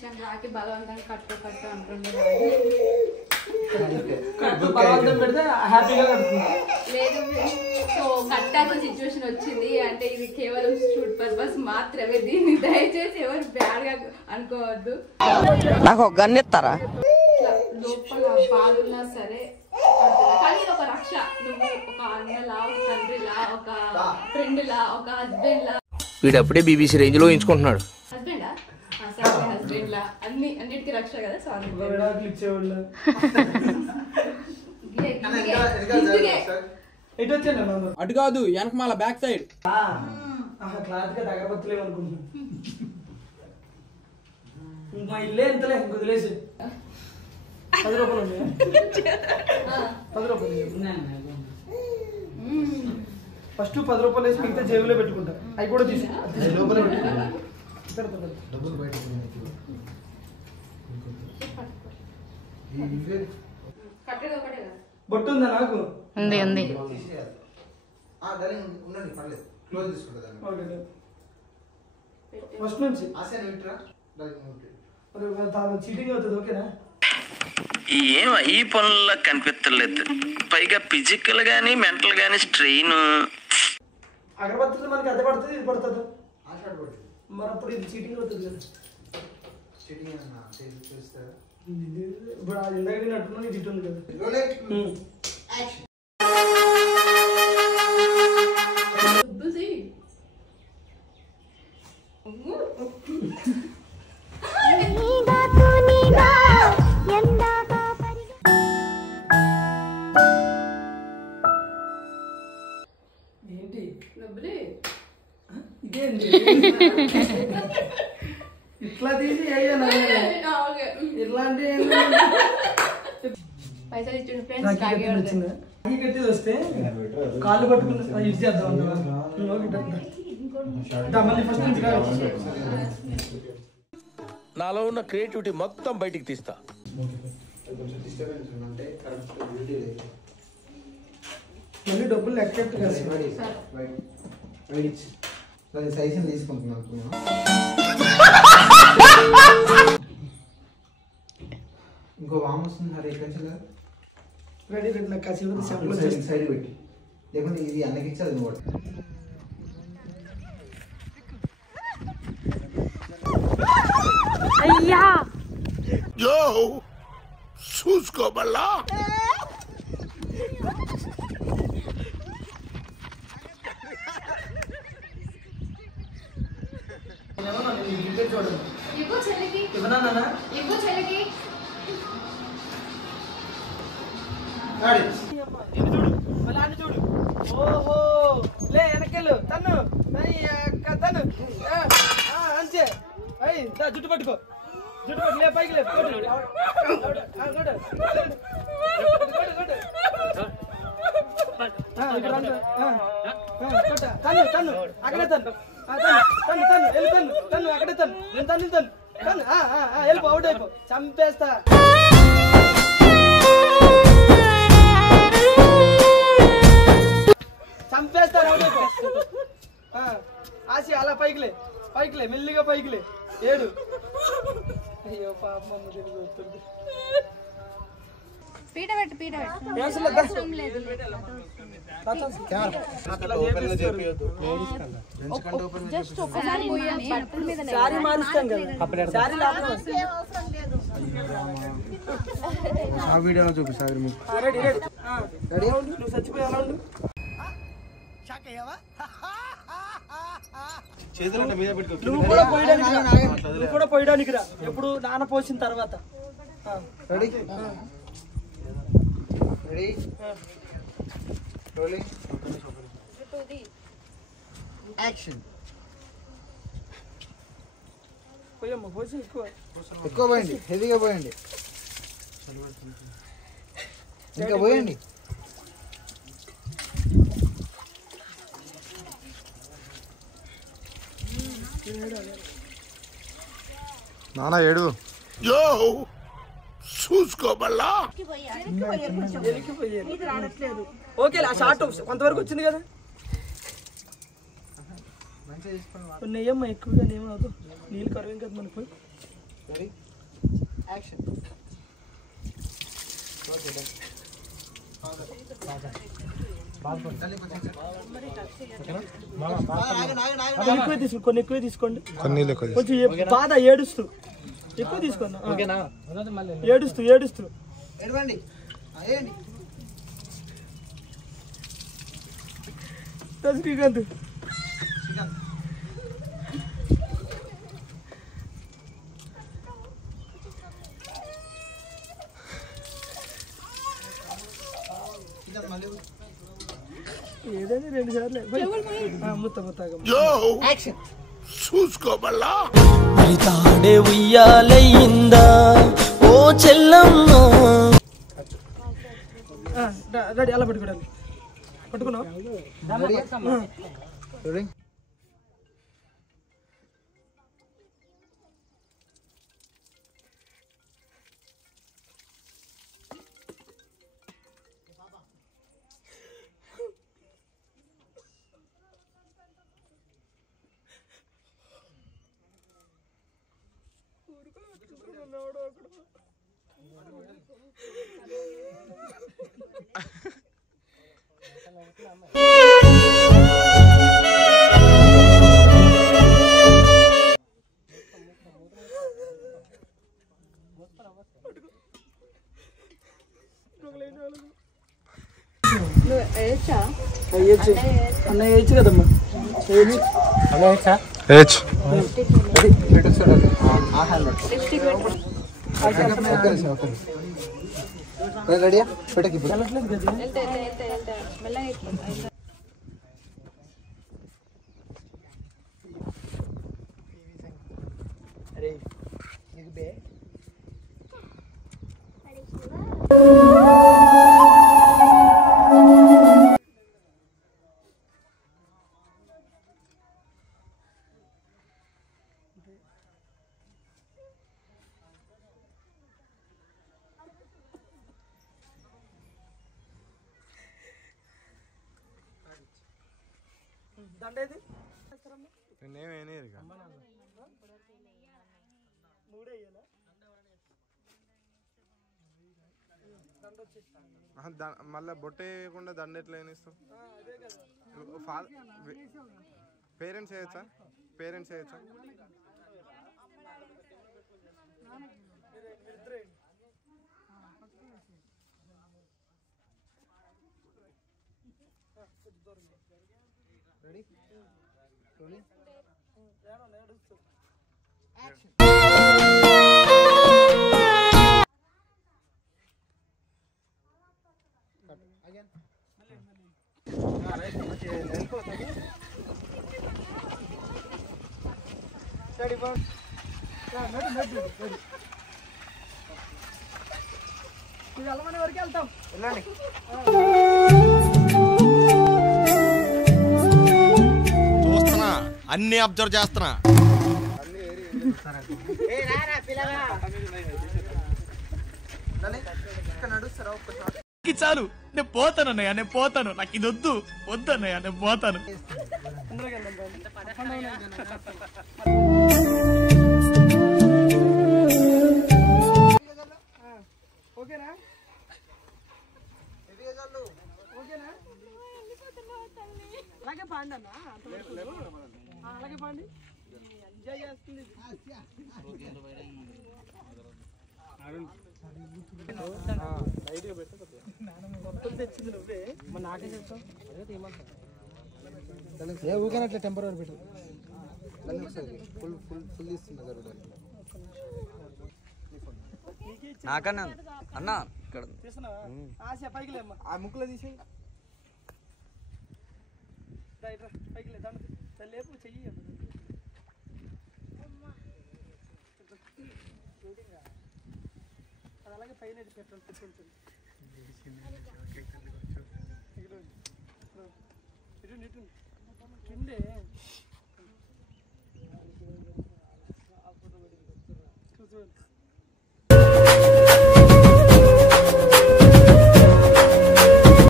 ఇచ్చాను రాకి బలవంతంగా కట్టు అంటుండే లేదు. సో కట్టాల్సిన సిచ్యువేషన్ వచ్చింది అంటే ఇది కేవలం షూట్ పర్పస్ మాత్రమే. దీన్ని దయచేసి ఎవరు బ్యాడ్ గా అనుకోవద్దు. నాకు ఒక గన్ ఇస్తారా? లోపల బాధున్నా సరే కానీ ఇది ఒక రక్ష. నువ్వు ఒక అన్నలా, ఒక తండ్రిలా, ఒక ఫ్రెండ్ లా, ఒక హస్బెండ్ లా. వీడప్పుడే బీబీసీ రేంజ్ లో ఎంచుకుంటున్నాడు. హస్బెండా సరే హస్బెండ్ లా అన్నిటికీ రక్ష కదా. సారీ అటు కాదు వెనక మళ్ళా బ్యాక్ సైడ్ క్లాత్ గా తగరబత్తలేము అనుకుంటున్నా. మా ఇల్లే ఎంతలే వదిలేసి 10 రూపాయలు ఉన్నాయా? 10 రూపాయలు ఫస్ట్ 10 రూపాయలు వేసి మిగతా జేబులో పెట్టుకుంటా. అవి కూడా తీసుకుంటా. బొట్టు ఉందా నాకు? ఉంది ఫస్ట్ నుంచి చీటింగ్ అవుతుంది. ఓకేనా? ఏం ఈ పనుల్లో కనిపించలేదు. పైగా ఫిజికల్ గానీ మెంటల్ గానీ స్ట్రెయిన్. అగరబత్తులు మనకి అదే పడుతుంది, ఇది పడుతుంది. మరి అప్పుడు ఇది చీటింగ్ అవుతుంది కదా. ఇప్పుడు అది ఇందాక నట్టున్నా ఇది ఇటు ఉంది కదా. ఏంటి ఇదేంటి ఇట్లా తీసి ఇట్లాంటి కట్టేది వస్తే కాళ్ళు పట్టుకుని యూజ్ చేద్దాం. మళ్ళీ ఫస్ట్ నుంచి నాలో ఉన్న క్రియేటివిటీ మొత్తం బయటికి తీస్తా. మళ్ళీ డబ్బులు లెక్కెట్టు కదా. సైజు తీసుకుంటున్నాను. ఇంకో వామ్ వస్తుంది. హరి రెడీ సైడ్ పెట్టి లేకుంటే ఇది అన్నకి ఇచ్చేది నువ్వు. అయ్యా చూసుకోబల్లా చూడు. ఓహో లే వెనకెళ్ళు తను తను అంతే. జుట్టు పట్టుకో లే పైకి లే. తను తను అక్కడే తను వెళ్ళి తను అక్కడే తను వెళ్ళిపో. అవుట్ అయిపో. చంపేస్తా. ఆసి అలా పైకిలే మెల్లిగా పైకిలే. ఏడు. అయ్యో పాప పీట పెట్టు జస్ట్ ఒకసారి సారీ మారుస్తాం కదా. వీడియో చూపిస్తాను. నువ్వు చచ్చిపోయావా? నువ్వు కూడా పోయడానికి రా. ఎప్పుడు నాన్న పోసిన తర్వాత. పోసి ఎక్కువ పోయండి. హెవీగా పోయండి. ఇంకా పోయండి. నానా ఏడు చూసుకోబల్లా. ఓకే ఆ షార్ట్ కొంతవరకు వచ్చింది కదా. నెయ్యమ్మ ఎక్కువగా ఏమవుతుంది. నీళ్ళు కరువు కదా మనకు. రెడీ యాక్షన్ ఓకే డన్ కొన్ని ఎక్కువ తీసుకోండి కొంచెం బాధ ఏడుస్తూ ఎక్కువ తీసుకోండి ఏడుస్తూ ఎడవండి వేయండి శ్రీకాంత్ ఏదైనా 2 సార్లు యాక్షన్ చూసుకోబల్లా తాడే ఉయ్యాలయ్యిందా ఓ చెల్లమ్మ రెడీ అలా పెట్టుకోండి పట్టుకున్నావు రెడీ అన్న వేయచ్చు కదమ్మా రెడీయా పెట్టకి అరే ఇది బే దండేది మళ్ళీ బొట్ట వేయకుండా దండ ఎట్లా వేనిస్తావు పేరెంట్స్ వేయచ్చా ready rolling action cut again study bound నడు ఇది అల్లమనే వరకు వెళ్తాం వెళ్ళండి చూస్తున్నా అన్ని అబ్జర్వ్ చేస్తున్నా చాలు నేను పోతానన్నయ్య నాకు ఇది వద్దన్నయ్య నేను పోతాను ఓకేనా ఓకేనా అలాగే పాండి అన్న అలాగే పాండి ఎంజాయ్ చేస్తుంది మొత్తం తెచ్చింది నువ్వే మరి నాకే చెప్తావు ఏ ఊరికైనా అట్లా టెంపరీ పెట్టు ఫుల్ తీస్తున్నా జరుగుతుంది నాకన్నా అన్నా ఇక్కడ ఆశ పైకి లేమ్మా ఆ ముక్కులో తీసి పైకి లే దండ లేపు చెయ్యి అది అలాగే పైన పెట్రోల్ పెట్టుంటుంది ఇటు కిందే కూర్చోండి